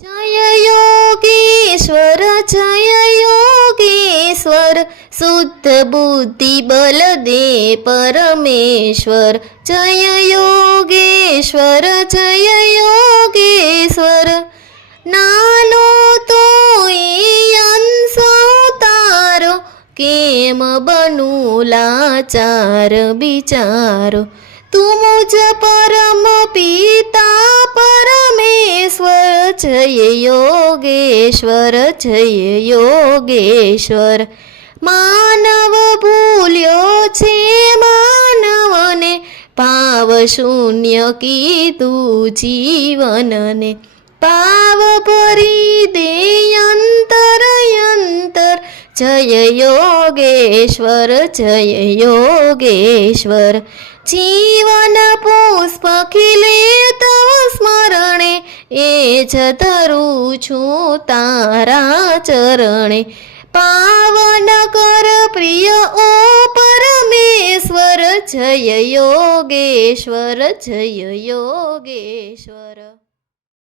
जय योगेश्वर जय योगेश्वर शुद्ध बुद्धि बल दे परमेश्वर। जय योगेश्वर जय योगेश्वर नानो तो अंश तारो केम बनू लाचार बिचारो। तू मुझ परम पिता परमेश्वर जय योगेश्वर जय योगेश्वर। मानव भूल्यो छे मानवने पाव शून्य कीधु जीवनने। पाव भरी दे अंतर अंतर जय योगेश्वर जय योगेश्वर। जीवन पुष्प खिले तव स्मरणे ए ज धरू छूं तारा चरणे। पावन कर प्रिय ओ परमेश्वर जय योगेश्वर जय योगेश्वर।